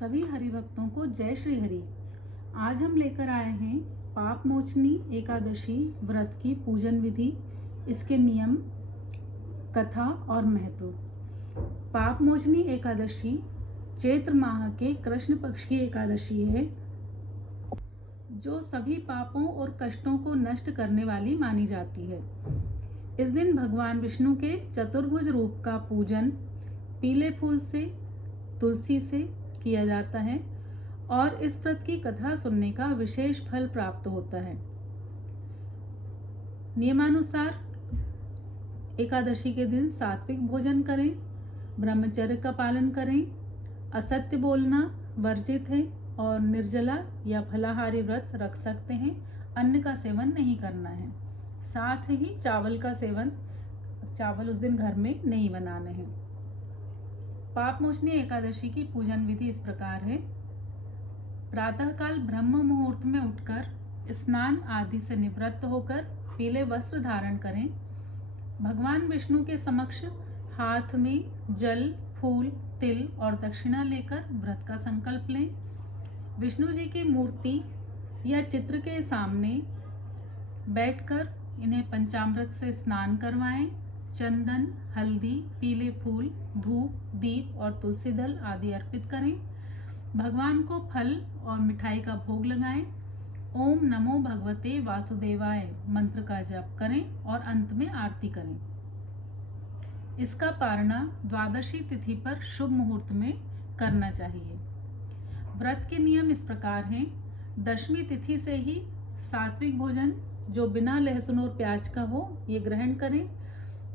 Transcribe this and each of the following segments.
सभी हरि भक्तों को जय श्री हरि। आज हम लेकर आए हैं पाप मोचनी एकादशी व्रत की पूजन विधि, इसके नियम, कथा और महत्व। पाप मोचनी एकादशी चैत्र माह के कृष्ण पक्ष की एकादशी है, जो सभी पापों और कष्टों को नष्ट करने वाली मानी जाती है। इस दिन भगवान विष्णु के चतुर्भुज रूप का पूजन पीले फूल से, तुलसी से किया जाता है और इस व्रत की कथा सुनने का विशेष फल प्राप्त होता है। नियमानुसार एकादशी के दिन सात्विक भोजन करें, ब्रह्मचर्य का पालन करें, असत्य बोलना वर्जित है और निर्जला या फलाहारी व्रत रख सकते हैं। अन्न का सेवन नहीं करना है। साथ ही चावल उस दिन घर में नहीं बनाने हैं। पाप मोचनी एकादशी की पूजन विधि इस प्रकार है। प्रातःकाल ब्रह्म मुहूर्त में उठकर स्नान आदि से निवृत्त होकर पीले वस्त्र धारण करें। भगवान विष्णु के समक्ष हाथ में जल, फूल, तिल और दक्षिणा लेकर व्रत का संकल्प लें। विष्णु जी की मूर्ति या चित्र के सामने बैठकर इन्हें पंचामृत से स्नान करवाएं। चंदन, हल्दी, पीले फूल, धूप, दीप और तुलसी दल आदि अर्पित करें। भगवान को फल और मिठाई का भोग लगाएं। ओम नमो भगवते वासुदेवाय मंत्र का जप करें और अंत में आरती करें। इसका पारणा द्वादशी तिथि पर शुभ मुहूर्त में करना चाहिए। व्रत के नियम इस प्रकार हैं। दशमी तिथि से ही सात्विक भोजन, जो बिना लहसुन और प्याज का हो, ये ग्रहण करें।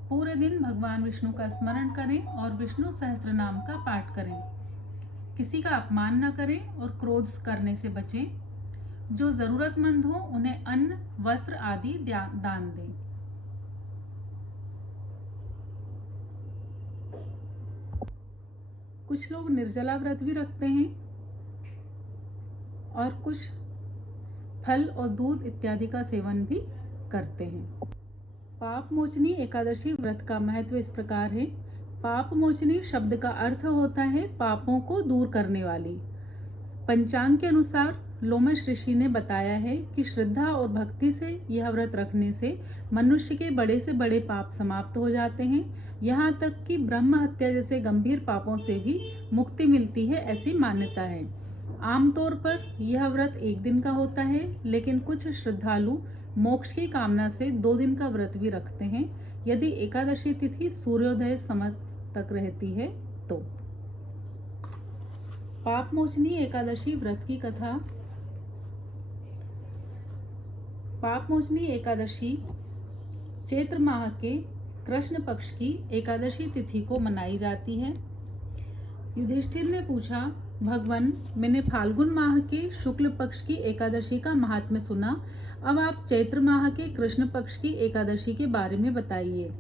पूरे दिन भगवान विष्णु का स्मरण करें और विष्णु सहस्त्र नाम का पाठ करें। किसी का अपमान न करें और क्रोध करने से बचें। जो जरूरतमंद हो उन्हें अन्न, वस्त्र आदि दान दें। कुछ लोग निर्जला व्रत भी रखते हैं और कुछ फल और दूध इत्यादि का सेवन भी करते हैं। पाप मोचनी एकादशी व्रत का महत्व इस प्रकार है। पाप मोचनी शब्द का अर्थ होता है पापों को दूर करने वाली। पंचांग के अनुसार लोमश ऋषि ने बताया है कि श्रद्धा और भक्ति से यह व्रत रखने से मनुष्य के बड़े से बड़े पाप समाप्त हो जाते हैं। यहाँ तक कि ब्रह्म हत्या जैसे गंभीर पापों से भी मुक्ति मिलती है, ऐसी मान्यता है। आमतौर पर यह व्रत एक दिन का होता है, लेकिन कुछ श्रद्धालु मोक्ष की कामना से 2 दिन का व्रत भी रखते हैं, यदि एकादशी तिथि सूर्योदय समय तक रहती है तो। पाप मोचनी एकादशी व्रत की कथा। पाप मोचनी एकादशी चैत्र माह के कृष्ण पक्ष की एकादशी तिथि को मनाई जाती है। युधिष्ठिर ने पूछा, भगवान, मैंने फाल्गुन माह के शुक्ल पक्ष की एकादशी का महात्म्य सुना, अब आप चैत्र माह के कृष्ण पक्ष की एकादशी के बारे में बताइए।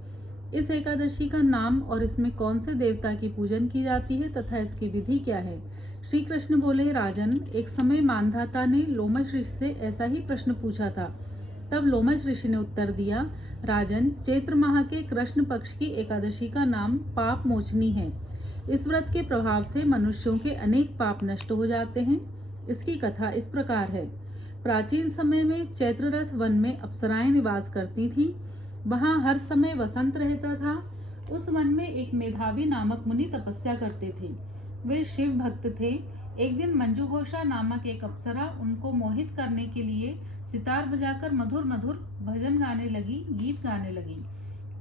इस एकादशी का नाम और इसमें कौन से देवता की पूजन की जाती है तथा इसकी विधि क्या है। श्री कृष्ण बोले, राजन, एक समय मानधाता ने लोमश ऋषि से ऐसा ही प्रश्न पूछा था। तब लोमश ऋषि ने उत्तर दिया, राजन, चैत्र माह के कृष्ण पक्ष की एकादशी का नाम पाप मोचनी है। इस व्रत के प्रभाव से मनुष्यों के अनेक पाप नष्ट हो जाते हैं। इसकी कथा इस प्रकार है। प्राचीन समय में चैत्ररथ वन में अप्सराएं निवास करती थीं। वहां हर समय वसंत रहता था। उस वन में एक मेधावी नामक मुनि तपस्या करते थे। वे शिव भक्त थे। एक दिन मंजुघोषा नामक एक अप्सरा उनको मोहित करने के लिए सितार बजाकर मधुर मधुर भजन गाने लगी, गीत गाने लगी।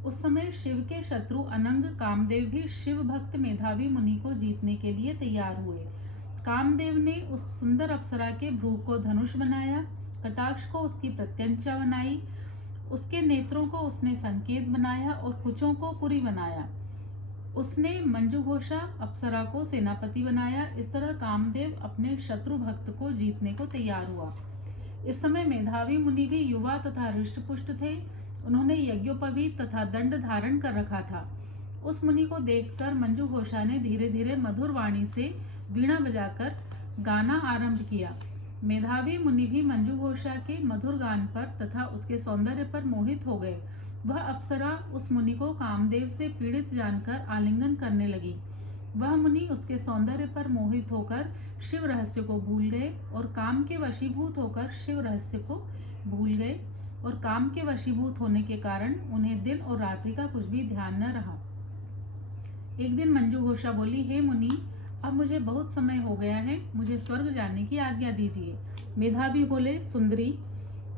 उस समय शिव के शत्रु अनंग कामदेव भी शिव भक्त मेधावी मुनि को जीतने के लिए तैयार हुए। कामदेव ने उस सुंदर अप्सरा के भ्रू को धनुष बनाया, कटाक्ष को उसकी प्रत्यंचा बनाई, उसके नेत्रों को उसने संकेत बनाया और कुचों को पुरी बनाया। उसने मंजुघोषा अप्सरा को सेनापति बनाया। इस तरह कामदेव अपने शत्रु भक्त को जीतने को तैयार हुआ। इस समय मेधावी मुनि भी युवा तथा हृष्टपुष्ट थे। उन्होंने यज्ञोपवीत तथा दंड धारण कर रखा था। उस मुनि को देखकर मंजुघोषा ने धीरे धीरे मधुर वाणी से वीणा बजाकर गाना आरंभ किया। मेधावी मुनि भी मंजुघोषा के मधुर गान पर तथा उसके सौंदर्य पर मोहित हो गए। वह अप्सरा उस मुनि को कामदेव से पीड़ित जानकर आलिंगन करने लगी। वह मुनि उसके सौंदर्य पर मोहित होकर शिव रहस्य को भूल गए और काम के वशीभूत होकर शिव रहस्य को भूल गए और काम के वशीभूत होने के कारण उन्हें दिन और रात्रि का कुछ भी ध्यान न रहा। एक दिन मंजू घोषा बोली, हे मुनि, अब मुझे बहुत समय हो गया है, मुझे स्वर्ग जाने की आज्ञा दीजिए। मेधावी बोले, सुंदरी,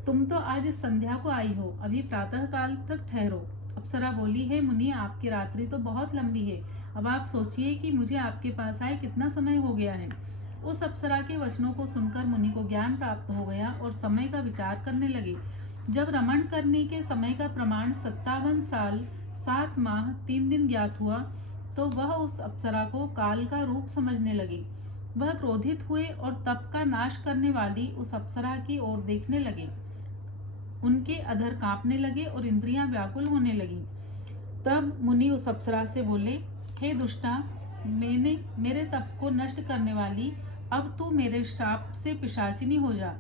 तुम तो आज संध्या को आई हो, अभी प्रातः काल तक ठहरो। अप्सरा बोली, हे मुनि, आपकी रात्रि तो बहुत लंबी है, अब आप सोचिए कि मुझे आपके पास आए कितना समय हो गया है। उस अप्सरा के वचनों को सुनकर मुनि को ज्ञान प्राप्त हो गया और समय का विचार करने लगे। जब रमण करने के समय का प्रमाण 57 साल 7 माह 3 दिन ज्ञात हुआ तो वह उस अप्सरा को काल का रूप समझने लगे। वह क्रोधित हुए और तप का नाश करने वाली उस अप्सरा की ओर देखने लगे। उनके अधर कांपने लगे और इंद्रियां व्याकुल होने लगी। तब मुनि उस अप्सरा से बोले, हे दुष्टा, मैंने मेरे तप को नष्ट करने वाली, अब तू मेरे श्राप से पिशाचिनी हो जा।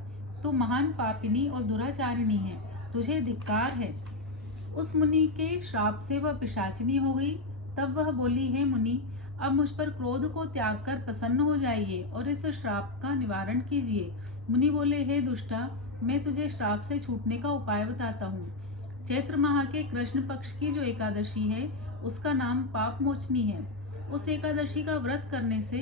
तू महान पापिनी और दुराचारिणी है, तुझे धिक्कार है। उस मुनि के श्राप से वह पिशाचिनी हो गई। तब वह बोली, हे मुनि, अब मुझ पर क्रोध को त्याग कर प्रसन्न हो जाइए और इस श्राप का निवारण कीजिए। मुनि बोले, हे दुष्टा, मैं तुझे श्राप से छूटने का उपाय बताता हूँ। चैत्र माह के कृष्ण पक्ष की जो एकादशी है उसका नाम पाप मोचनी है। उस एकादशी का व्रत करने से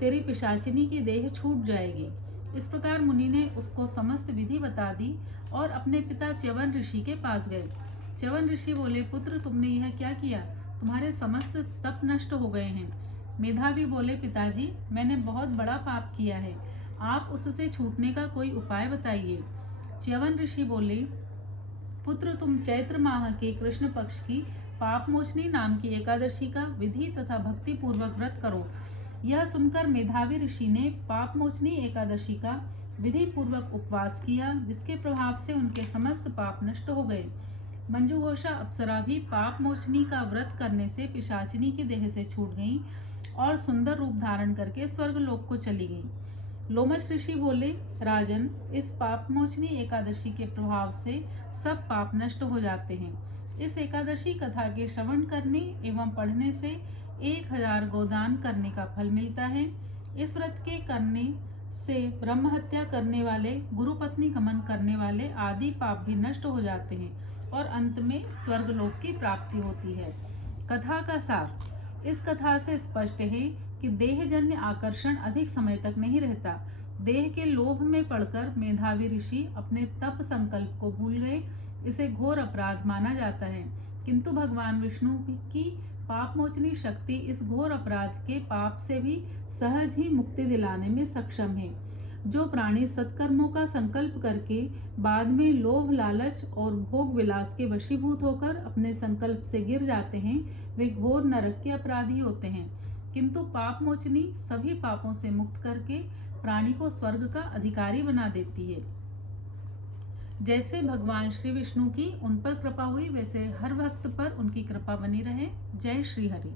तेरी पिशाचिनी की देह छूट जाएगी। इस प्रकार मुनि ने उसको समस्त विधि बता दी और अपने पिता च्यवन ऋषि के पास गए। च्यवन ऋषि बोले, पुत्र, तुमने यह क्या किया? तुम्हारे समस्त तप नष्ट हो गए हैं। मेधावी बोले, पिताजी, मैंने बहुत बड़ा पाप किया है, आप उससे छूटने का कोई उपाय बताइए। च्यवन ऋषि बोले, पुत्र, तुम चैत्र माह के कृष्ण पक्ष की पापमोचनी नाम की एकादशी का विधि तथा भक्ति पूर्वक व्रत करो। यह सुनकर मेधावी ऋषि ने पापमोचनी एकादशी का विधि पूर्वक उपवास किया, जिसके प्रभाव से उनके समस्त पाप नष्ट हो गए। मंजू घोषा अप्सरा भी पापमोचनी का व्रत करने से पिशाचिनी की देह से छूट गई और सुंदर रूप धारण करके स्वर्गलोक को चली गई। लोमश ऋषि बोले, राजन, इस पापमोचनी एकादशी के प्रभाव से सब पाप नष्ट हो जाते हैं। इस एकादशी कथा के श्रवण करने एवं पढ़ने से 1000 गोदान करने का फल मिलता है। इस व्रत के करने से ब्रह्म हत्या करने वाले, गुरु पत्नी गमन करने वाले आदि पाप भी नष्ट हो जाते हैं और अंत में स्वर्गलोक की प्राप्ति होती है। कथा का सार, इस कथा से स्पष्ट है कि देहजन्य आकर्षण अधिक समय तक नहीं रहता। देह के लोभ में पड़कर मेधावी ऋषि अपने तप संकल्प को भूल गए। इसे घोर अपराध माना जाता है, किंतु भगवान विष्णु की पापमोचनी शक्ति इस घोर अपराध के पाप से भी सहज ही मुक्ति दिलाने में सक्षम है। जो प्राणी सत्कर्मों का संकल्प करके बाद में लोभ, लालच और भोग विलास के वशीभूत होकर अपने संकल्प से गिर जाते हैं, वे घोर नरक के अपराधी होते हैं। किंतु पापमोचनी सभी पापों से मुक्त करके प्राणी को स्वर्ग का अधिकारी बना देती है। जैसे भगवान श्री विष्णु की उन पर कृपा हुई, वैसे हर भक्त पर उनकी कृपा बनी रहे। जय श्री हरि।